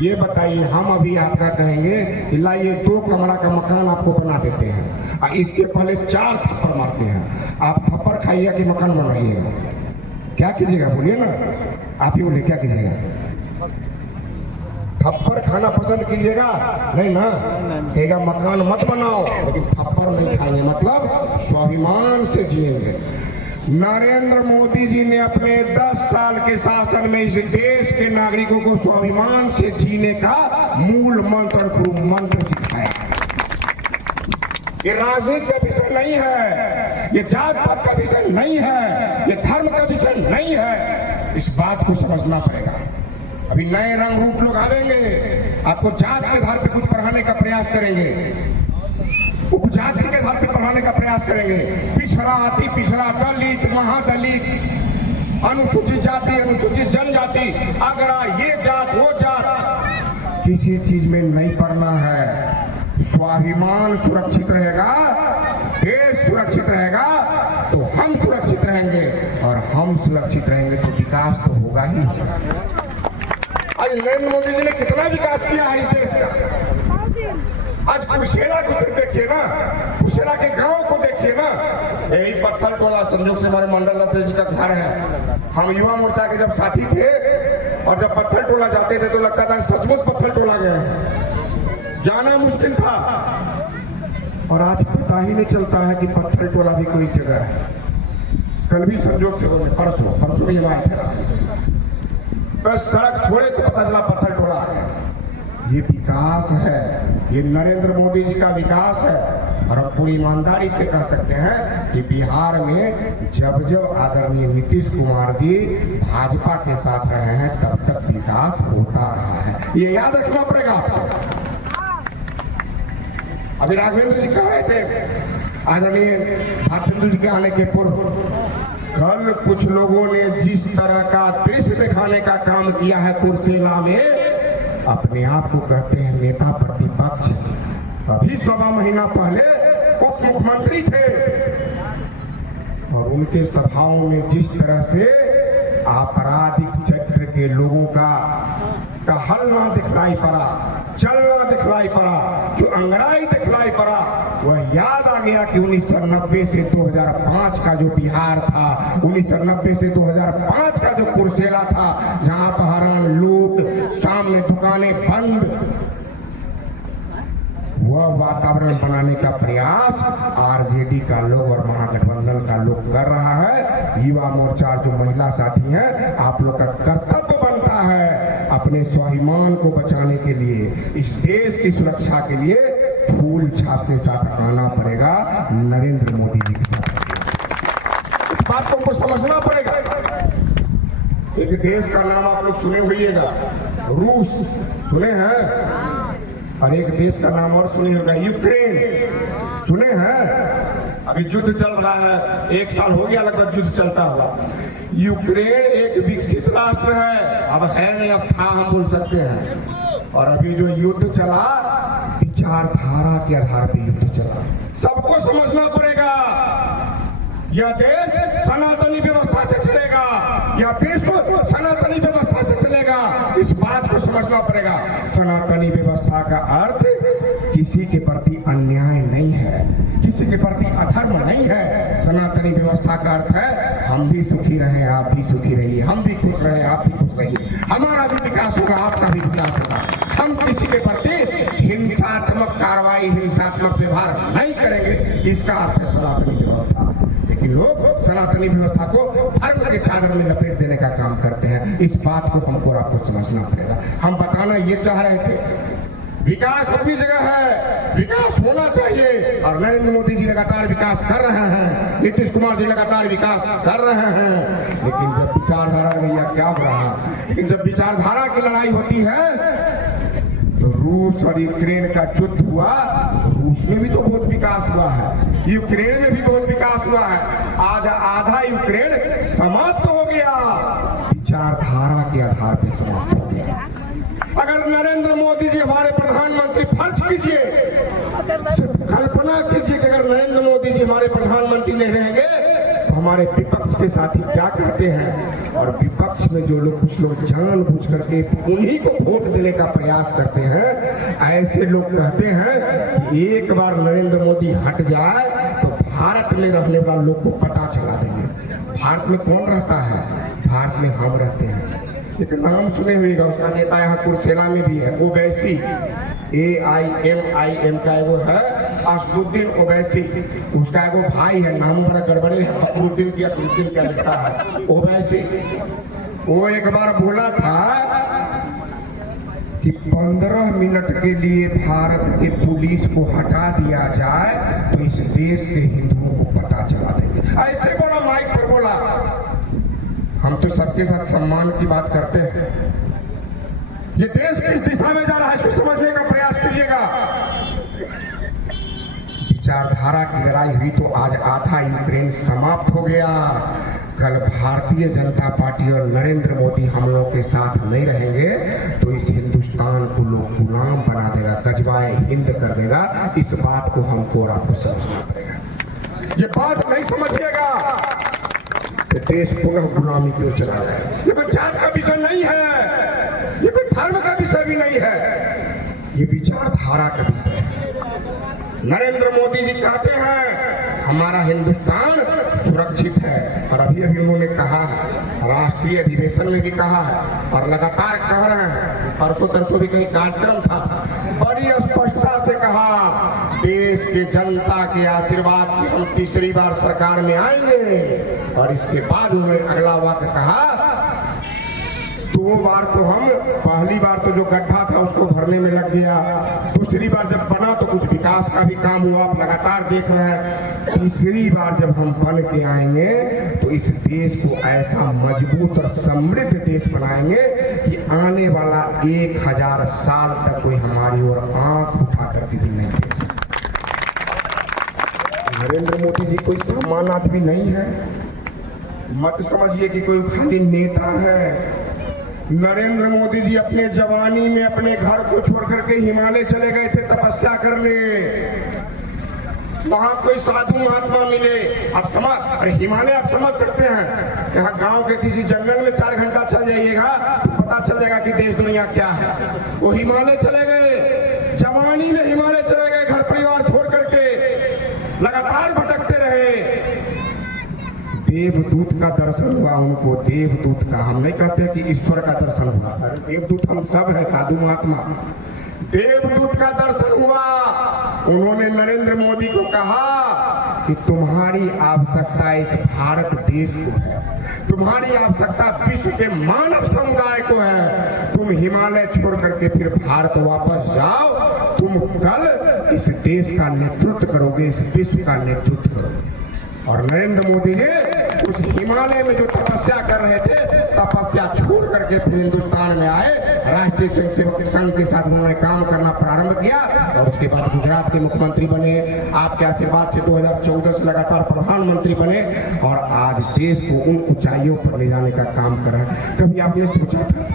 ये बताइए, हम अभी आपका कहेंगे कि लाइए 2 कमरा का मकान आपको बना देते हैं और इसके पहले 4 थप्पड़ मारते हैं। आप थप्पड़ खाइए कि मकान बनवाइएगा? क्या कीजिएगा बोलिए ना, आप ही बोलिए क्या कीजिएगा? थप्पड़ खाना पसंद कीजिएगा? नहीं ना, कहेगा मकान मत बनाओ लेकिन थप्पड़ नहीं खाएंगे, मतलब स्वाभिमान से जिएंगे। नरेंद्र मोदी जी ने अपने 10 साल के शासन में इस देश के नागरिकों को स्वाभिमान से जीने का मूल मंत्र और मंत्र सिखाया। ये राजनीति का विषय नहीं है, ये जात पात का विषय नहीं है, ये धर्म का विषय नहीं है। इस बात को समझना पड़ेगा। अभी नए रंग रूप लोग आएंगे, आपको जात के आधार पे कुछ पढ़ाने का प्रयास करेंगे, उपजाति के आधार पे पढ़ाने का प्रयास करेंगे। पिछड़ा, अति पिछड़ा, दलित, महादलित, अनुसूचित जाति, अनुसूचित जनजाति, अगरा, ये जात वो जात, किसी चीज में नहीं पढ़ना है। स्वाभिमान सुरक्षित रहेगा, देश सुरक्षित रहेगा तो हम सुरक्षित रहेंगे, और हम सुरक्षित रहेंगे तो विकास तो होगा ही। आज नरेंद्र मोदी जी ने कितना विकास किया है इस देश का। आज कुशेला को देखिए ना, कुशेला के गांव को देखिए ना। यही पत्थर टोला संजोग से हमारे मंडल अध्यक्ष जी का घर है। हम युवा मोर्चा के जब साथी थे और जब पत्थर टोला जाते थे तो लगता था सचमुच पत्थर टोला गए, जाना मुश्किल था। और आज पता ही नहीं चलता है कि पत्थर टोला भी कोई जगह है। कल भी संजोग से बोले, परसों भी बात है, बस सड़क छोड़े तो पता चला पत्थर टोला है। ये विकास है, ये नरेंद्र मोदी जी का विकास है। और अब पूरी ईमानदारी से कह सकते हैं कि बिहार में जब जब आदरणीय नीतीश कुमार जी भाजपा के साथ रहे हैं तब तक विकास होता रहा है, ये याद रखना पड़ेगा। अभी राघवेंद्र जी कह रहे थे आदरणीय भारतेंदु जी के आने के पूर्व, कल कुछ लोगों ने जिस तरह का दृश्य दिखाने का काम किया है कुर्सेला में, अपने आप को कहते हैं नेता प्रतिपक्ष। अभी 1.25 महीना पहले उप मुख्यमंत्री थे और उनके सभाओं में जिस तरह से आपराधिक चरित्र के लोगों का टहलना दिखलाई पड़ा, चलना दिखलाई पड़ा, जो अंगड़ाई दिखलाई पड़ा, वह याद आ गया कि 1990 से 2005 का जो बिहार था, 1990 से 2005 का जो कुर्सेला था, जहां पहरान लूट, सामने दुकानें बंद, वह वातावरण बनाने का प्रयास आरजेडी का लोग और महागठबंधन का लोग कर रहा है। युवा मोर्चा जो महिला साथी हैं, आप लोग का कर्तव्य बनता है अपने स्वाभिमान को बचाने के लिए, इस देश की सुरक्षा के लिए फूल छाप के साथ आना पड़ेगा नरेंद्र मोदी जी के साथ। इस बात को हमको समझना पड़ेगा। एक देश का नाम आप लोग सुने होइएगा, रूस सुने हैं, और एक देश का नाम और सुने होगा, यूक्रेन सुने हैं। अभी युद्ध चल रहा है, 1 साल हो गया लगभग युद्ध चलता हुआ। यूक्रेन एक विकसित राष्ट्र है, अब है नहीं, अब था हम बोल सकते हैं। और अभी जो युद्ध चला, विचारधारा के आधार पर युद्ध चला। सबको समझना पड़ेगा, यह देश सनातनी व्यवस्था से चलेगा, यह विश्व सनातनी व्यवस्था से चलेगा। इस बात को समझना पड़ेगा। सनातनी व्यवस्था का अर्थ किसी के प्रति अन्याय नहीं है, किसी के प्रति अधर्म नहीं है। सनातनी व्यवस्था का अर्थ है हम भी सुखी रहें, आप भी सुखी रहिए, हम भी खुश रहें, आप भी खुश रहिए, हमारा भी विकास होगा, आपका भी विकास होगा। हम किसी के प्रति हिंसात्मक कार्रवाई, हिंसात्मक व्यवहार नहीं करेंगे, इसका अर्थ है सनातनी व्यवस्था। लेकिन लोग सनातनी व्यवस्था को धर्म के चादर में लपेट देने का काम करते हैं। इस बात को हमको आपको समझना पड़ेगा। हम बताना ये चाह रहे थे, विकास अपनी जगह है, विकास होना चाहिए, और नरेंद्र मोदी जी लगातार विकास कर रहे हैं, नीतीश कुमार जी लगातार विकास कर रहे हैं। लेकिन जब विचारधारा भैया क्या रहा, लेकिन जब विचारधारा की लड़ाई होती है तो रूस और यूक्रेन का युद्ध हुआ, रूस में भी तो बहुत विकास हुआ है, यूक्रेन में भी बहुत विकास हुआ है। आज आधा यूक्रेन समाप्त हो गया, विचारधारा के आधार पर समाप्त हो गया। अगर नरेंद्र मोदी जी हमारे प्रधानमंत्री, फर्ज कीजिए, सिर्फ कल्पना कीजिए कि अगर नरेंद्र मोदी जी हमारे प्रधानमंत्री नहीं रहेंगे तो हमारे विपक्ष के साथी क्या कहते हैं, और विपक्ष में जो लोग कुछ लोग जानबूझ करके उन्हीं को वोट देने का प्रयास करते हैं, ऐसे लोग कहते हैं कि एक बार नरेंद्र मोदी हट जाए तो भारत में रहने वाले लोग को पता चला देंगे। भारत में कौन रहता है? भारत में हम रहते हैं। एक नाम सुने हुएगा, उसका नेता यहाँ कुर्सेला में भी है, ओवैसी, AIMIM का वो है, असदुद्दीन ओवैसी। उसका वो भाई है, नाम बड़ा गड़बड़े है, अकरुद्दीन की अकरुद्दीन क्या लिखता है, ओवैसी। वो एक बार बोला था कि 15 मिनट के लिए भारत के पुलिस को हटा दिया जाए तो इस देश के हिंदुओं को पता चला देंगे। ऐसे बोला, माइक पर बोला। हम तो सबके साथ सम्मान की बात करते हैं। ये देश किस दिशा में जा रहा है इसको समझने का प्रयास कीजिएगा। विचारधारा की लड़ाई हुई तो आज आधा यूक्रेन समाप्त हो गया। कल भारतीय जनता पार्टी और नरेंद्र मोदी हम लोगों के साथ नहीं रहेंगे तो इस हिंदुस्तान को लोग गुलाम बना देगा, गजवाए हिंद कर देगा। इस बात को हमको और आपको समझना पड़ेगा। ये बात नहीं समझिएगा तो देश पुनः गुलामी की ओर चला जाए। ये कोई जात का विषय नहीं है, ये कोई धर्म का विषय भी नहीं है, ये विचारधारा का विषय है। नरेंद्र मोदी जी कहते हैं हमारा हिंदुस्तान सुरक्षित है, और अभी अभी उन्होंने कहा है, राष्ट्रीय अधिवेशन में भी कहा है और लगातार कह रहे हैं। परसों तरसों भी कहीं कार्यक्रम था, बड़ी स्पष्टता से कहा देश के जनता के आशीर्वाद से हम तीसरी बार सरकार में आएंगे। और इसके बाद उन्होंने अगला वाक्य कहा, 2 बार तो हम, पहली बार तो जो गड्ढा था उसको भरने में लग गया, दूसरी बार जब बना तो कुछ विकास का भी काम हुआ, आप लगातार देख रहे हैं। तीसरी बार जब हम बन के आएंगे तो इस देश को ऐसा मजबूत और समृद्ध देश बनाएंगे कि आने वाला 1000 साल तक कोई हमारी ओर आंख उठा करके भी नहीं देख सकता। नरेंद्र मोदी जी कोई सामान्य आदमी नहीं है, मत समझिए कि कोई खाली नेता है। नरेंद्र मोदी जी अपने जवानी में अपने घर को छोड़ करके हिमालय चले गए थे तपस्या करने। वहां कोई साधु महात्मा मिले, आप समझ, अरे हिमालय आप समझ सकते हैं, यहाँ गांव के किसी जंगल में 4 घंटा चल जाइएगा तो पता चल जाएगा कि देश दुनिया क्या है। वो हिमालय चले गए, जवानी में हिमालय चले गए, घर परिवार छोड़ करके लगातार भटकते रहे। देवदूत का दर्शन हुआ उनको, देवदूत का, हम नहीं कहते कि ईश्वर का दर्शन हुआ, देवदूत हम सब है, साधु महात्मा। देवदूत का दर्शन हुआ, उन्होंने नरेंद्र मोदी को कहा कि तुम्हारी आवश्यकता इस भारत देश को है, तुम्हारी आवश्यकता विश्व के मानव समुदाय को है। तुम हिमालय छोड़ करके फिर भारत वापस जाओ, तुम कल इस देश का नेतृत्व करोगे, इस विश्व का नेतृत्व करोगे। और नरेंद्र मोदी जी उस हिमालय में जो तपस्या कर रहे थे, तपस्या छोड़ करके फिर हिंदुस्तान में आए, राष्ट्रीय स्वयंसेवक संघ के साथ उन्होंने काम करना प्रारंभ किया और उसके बाद गुजरात के मुख्यमंत्री बने। आपके आशीर्वाद से 2014 से लगातार प्रधानमंत्री बने और आज देश को उन ऊंचाइयों पर ले जाने का काम कर रहे हैं। कभी आपने सोचा था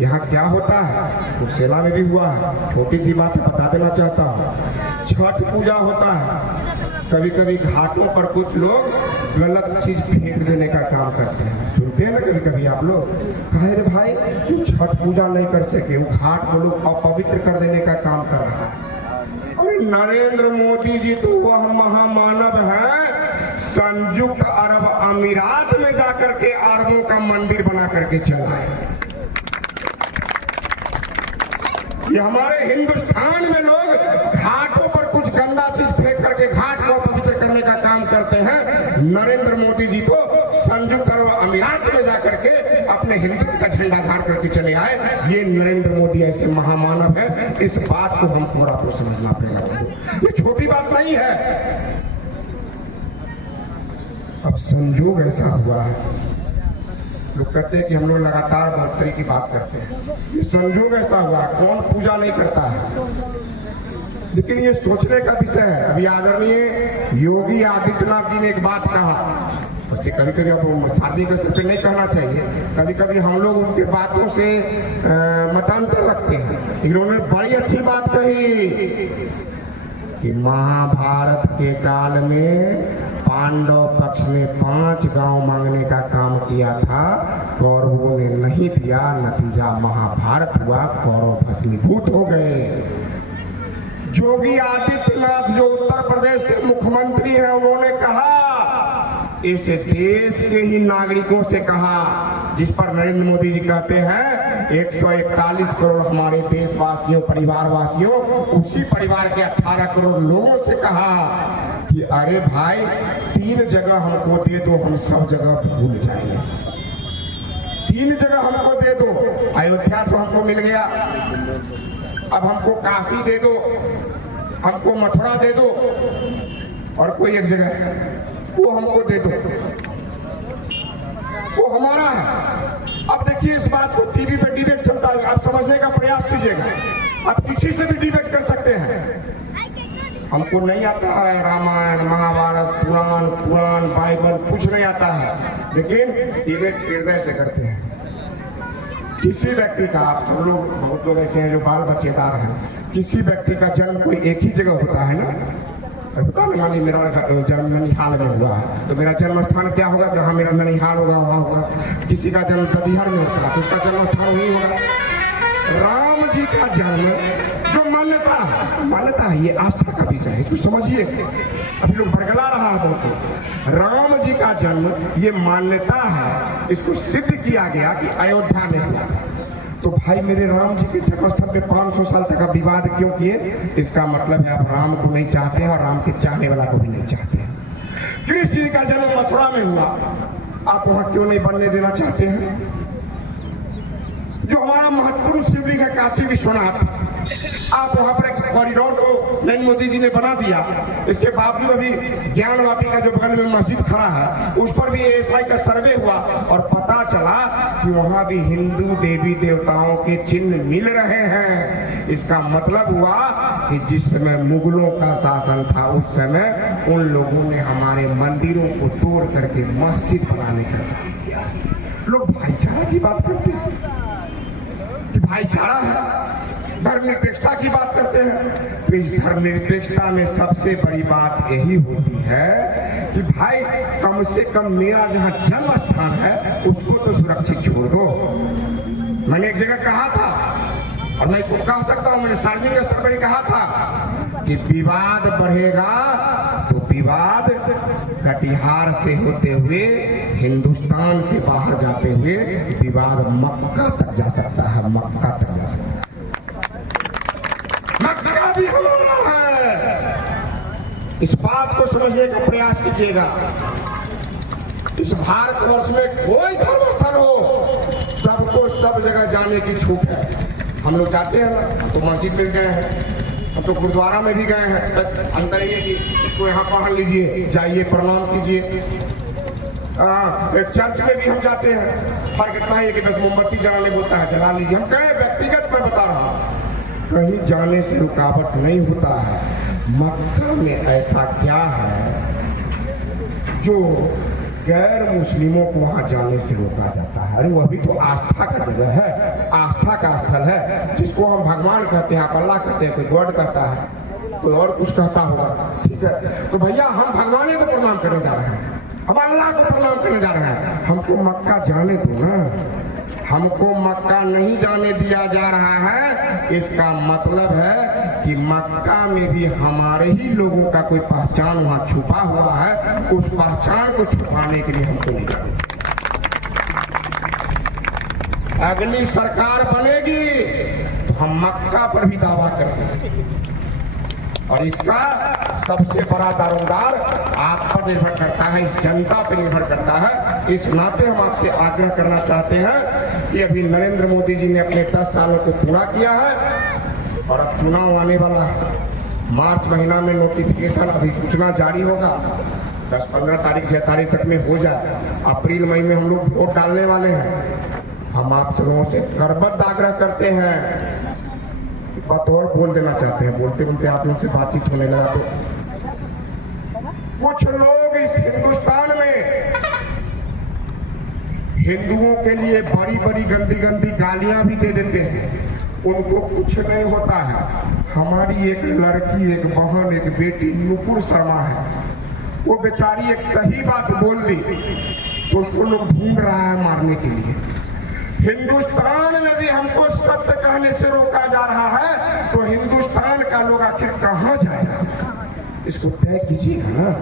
यहाँ क्या होता है? कुर्सेला में भी हुआ है, छोटी सी बात बता देना चाहता हूँ। छठ पूजा होता है, कभी कभी घाटों पर कुछ लोग गलत चीज फेंक देने का काम करते हैं, सुनते हैं ना कभी कभी आप लोग, कहे रे भाई तू छठ पूजा नहीं कर सके, वो घाट को लोग अपवित्र कर देने का काम कर रहा है। और नरेंद्र मोदी जी तो वह महामानव है, संयुक्त अरब अमीरात में जाकर के अरबों का मंदिर बना करके चला है। ये हमारे हिंदुस्तान में लोग घाटों पर कुछ गंदा चीज फेंक करके घाट को पवित्र करने का काम करते हैं। नरेंद्र मोदी जी तो संयुक्त अरब अमीरात में जाकर के अपने हिंदुत्व का झंडा गाड़ करके चले आए। ये नरेंद्र मोदी ऐसे महामानव है, इस बात को हमको और आपको समझना पड़ेगा। ये छोटी बात नहीं है। अब संयोग ऐसा हुआ है, लोग कहते हैं कि हम लोग लगातार बढ़ोतरी की बात करते हैं, ये संयोग ऐसा हुआ, कौन पूजा नहीं करता है, लेकिन ये सोचने का विषय है। अभी आदरणीय योगी आदित्यनाथ जी ने एक बात कहा, वैसे कभी कभी अब शादी के स्तर पे नहीं कहना चाहिए, कभी कभी हम लोग उनकी बातों से मतांतर रखते हैं। इन्होंने बड़ी अच्छी बात कही कि महाभारत के काल में पांडव पक्ष ने 5 गांव मांगने का काम किया था, कौरवों ने नहीं दिया, नतीजा महाभारत हुआ, कौरव भस्मीभूत हो गए। योगी आदित्यनाथ जो उत्तर प्रदेश के मुख्यमंत्री हैं, उन्होंने कहा, इस देश के ही नागरिकों से कहा, जिस पर नरेंद्र मोदी जी कहते हैं 141 करोड़ हमारे देशवासियों, परिवारवासियों, उसी परिवार के 18 करोड़ लोगों से कहा कि अरे भाई 3 जगह हमको दे दो, हम सब जगह भूल जाएंगे। 3 जगह हमको दे दो, अयोध्या तो हमको मिल गया, अब हमको काशी दे दो, हमको मथुरा दे दो, और कोई एक जगह है वो हमको दे दो, वो हमारा है। अब देखिए इस बात को टीवी पे डिबेट चलता है, आप समझने का प्रयास कीजिएगा, आप किसी से भी डिबेट कर सकते हैं। हमको नहीं आता है रामायण, महाभारत, पुराण, बाइबल, कुछ नहीं आता है, लेकिन डिबेट हृदय से करते हैं। किसी व्यक्ति का, आप सब लोग, बहुत लोग ऐसे हैं जो बाल बच्चेदार हैं, किसी व्यक्ति का जन्म कोई एक ही जगह होता है ना, होता ना, मान ली मेरा जन्म ननिहाल में हुआ है, तो मेरा जन्म स्थान क्या होगा, जहाँ मेरा ननिहाल होगा वहाँ होगा। किसी का जन्म ददिहर में होता है तो उसका जन्म स्थान वही होगा। राम जी का जन्म जो मान्यता है, ये आस्था का विषय है, कुछ समझिए, अभी लोग बरगला रहा है बहुत। राम जी का जन्म ये मान्यता है, इसको सिद्ध किया गया कि अयोध्या में हुआ था। तो भाई मेरे राम जी के जन्मस्थल पे 500 साल तक का विवाद क्यों किए? इसका मतलब है आप राम को नहीं चाहते हैं और राम के चाहने वाला को भी नहीं चाहते हैं। कृष्ण जी का जन्म मथुरा में हुआ, आप वहां क्यों नहीं बनने देना चाहते हैं? जो हमारा महत्वपूर्ण शिवलिंग है काशी विश्वनाथ, आप वहां पर एक कॉरिडोर को नरेंद्र मोदी जी ने बना दिया, इसके बावजूद अभी ज्ञानवापी का जो बगल में मस्जिद खड़ा है उस पर भी एएसआई का सर्वे हुआ और पता चला कि वहां भी हिंदू देवी देवताओं के चिन्ह मिल रहे हैं। इसका मतलब हुआ कि जिस समय मुगलों का शासन था उस समय उन लोगों ने हमारे मंदिरों को तोड़ करके मस्जिद बनाने का काम किया। लोग भाईचारा की बात करते हैं कि भाईचारा है, धर्मनिरपेक्षता की बात करते हैं, तो इस धर्मनिरपेक्षता में सबसे बड़ी बात यही होती है कि भाई कम से कम मेरा जहाँ जन्म स्थान है उसको तो सुरक्षित छोड़ दो। मैंने एक जगह कहा था और मैं इसको कह सकता हूँ, मैंने सार्वजनिक स्तर पर कहा था कि विवाद बढ़ेगा तो विवाद कटिहार से होते हुए हिंदुस्तान से बाहर जाते हुए विवाद मक्का तक जा सकता है, मक्का तक जा सकता है। मक्का भी हमारा है, इस बात को समझने का प्रयास कीजिएगा। इस भारतवर्ष में कोई धर्म स्थल हो, सबको सब जगह जाने की छूट है। हम लोग जाते हैं ना, तो मस्जिद में गए हैं, हम तो गुरुद्वारा में भी गए हैं, अंतर ये कि इसको यहाँ पहन लीजिए, जाइए प्रणाम कीजिए। चर्च में भी हम जाते हैं, फर्क इतना है कि बस मोमबत्ती जलाने बोलता है, जला लीजिए। हम कहे व्यक्तिगत मैं बता रहा हूँ, कहीं जाने से रुकावट नहीं होता है। मक्का में ऐसा क्या है जो गैर मुस्लिमों को वहां जाने से रोका जाता है? अरे वह भी तो आस्था का जगह है, आस्था का स्थल है, जिसको हम भगवान कहते हैं, आप अल्लाह कहते हैं, कोई गॉड कहता है, कोई और कुछ कहता होगा, ठीक है। तो भैया हम भगवान को प्रणाम करने जा रहे हैं, हम अल्लाह को प्रणाम करने जा रहे हैं, हमको मक्का जाने दो ना। हमको मक्का नहीं जाने दिया जा रहा है, इसका मतलब है कि मक्का में भी हमारे ही लोगों का कोई पहचान वहां छुपा हुआ है, उस पहचान को छुपाने के लिए हमको नहीं जाना। अगली सरकार बनेगी तो हम मक्का पर भी दावा करेंगे और इसका सबसे बड़ा दारोमदार आप पर निर्भर करता है, जनता पर निर्भर करता है। इस नाते हम आपसे आग्रह करना चाहते हैं कि अभी नरेंद्र मोदी जी ने अपने 10 सालों को पूरा किया है और अब चुनाव आने वाला है। मार्च महीना में नोटिफिकेशन अधिसूचना जारी होगा, 10-15 तारीख 6 तारीख तक में हो जाए। अप्रैल मई में हम लोग वोट डालने वाले हैं। हम आप लोगों से करबद्ध आग्रह करते हैं, बात और बोल देना चाहते हैं, बोलते बोलते आप लोगों से बातचीत होने लगा। तो कुछ लोग इस हिंदुस्तान में हिंदुओं के लिए बड़ी बड़ी गंदी गंदी गालियां भी दे देते हैं, उनको कुछ नहीं होता है। हमारी एक लड़की, एक बहन, एक बेटी नुपुर शर्मा है, वो बेचारी एक सही बात बोल दी तो उसको लोग ढूंढ रहा है मारने के लिए। हिंदुस्तान में भी हमको सत्य कहने से रोका जा रहा है, तो हिंदुस्तान का लोग आखिर कहां जाएगा, इसको तय कीजिएगा ना।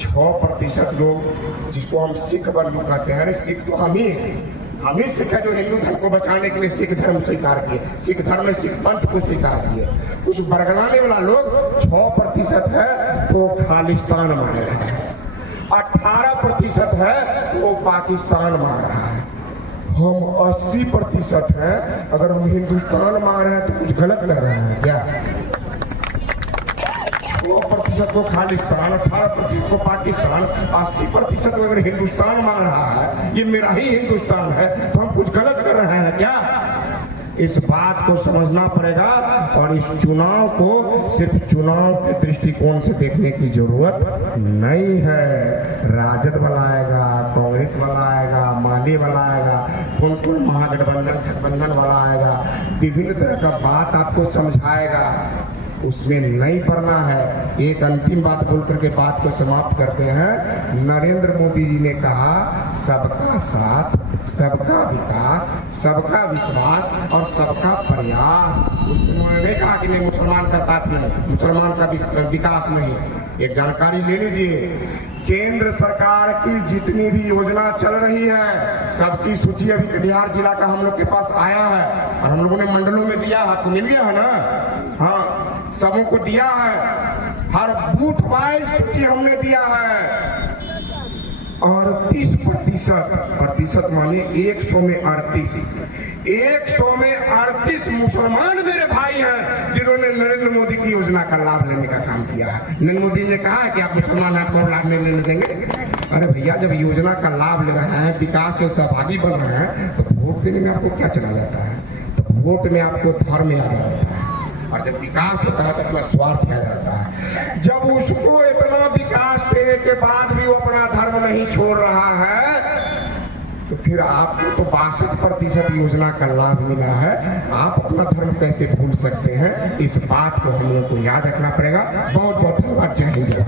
6% लोग जिसको हम सिख बंधु कहते हैं, सिख तो हम ही हैं, हम ही सिख है जो हिंदू धर्म को बचाने के लिए सिख धर्म स्वीकार किए, सिख धर्म में सिख पंथ को स्वीकार किए। कुछ बरगलाने वाला लोग 6% है तो खालिस्तान मान रहा है, 18% है तो पाकिस्तान मान रहा है। हम 80% है, अगर हम हिंदुस्तान मान रहे हैं तो कुछ गलत कर रहे हैं क्या? 6% को खालिस्तान, 18% को पाकिस्तान, 80% अगर हिंदुस्तान मान रहा है, ये मेरा ही हिंदुस्तान है, तो हम कुछ गलत कर रहे हैं क्या? इस बात को समझना पड़ेगा और इस चुनाव को सिर्फ चुनाव के दृष्टिकोण से देखने की जरूरत नहीं है। राजद वाला आएगा, कांग्रेस वाला आएगा, माले वाला आएगा, कौन महागठबंधन वाला आएगा, विभिन्न तरह का बात आपको समझाएगा, उसमें नहीं पड़ना है। एक अंतिम बात बोल करके बात को समाप्त करते हैं। नरेंद्र मोदी जी ने कहा सबका साथ, सबका विकास, सबका विश्वास और सबका प्रयास। उन्होंने नहीं कहा कि नहीं मुसलमान का साथ नहीं, मुसलमान का विकास नहीं। एक जानकारी ले लीजिए, केंद्र सरकार की जितनी भी योजना चल रही है सबकी सूची अभी कटिहार जिला का हम लोग के पास आया है और हम लोगों ने मंडलों में दिया है, आपको मिल गया है ना? हाँ, सबों को दिया है, हर बूथ वाइज सूची हमने दिया है। और 30% माने 100 में 38 मुसलमान मेरे भाई हैं जिन्होंने नरेंद्र मोदी की योजना का लाभ लेने का काम किया है। नरेंद्र मोदी ने कहा है कि आप मुसलमान आपको लाभ नहीं लेने देंगे। अरे भैया, जब योजना का लाभ ले रहे हैं, विकास में सहभागी बन रहे हैं, तो वोट देने में आपको क्या चला जाता है? तो वोट में आपको धर्म याद आ जाता है, और जब विकास होता है तो अपना स्वार्थ आ जाता है। जब उसको इतना विकास देने के बाद भी वो अपना धर्म नहीं छोड़ रहा है, तो फिर आपको तो 62% योजना का लाभ मिला है, आप अपना धर्म कैसे भूल सकते हैं? इस बात को हम लोग को याद रखना पड़ेगा। बहुत बहुत धन्यवाद। जय हिंद।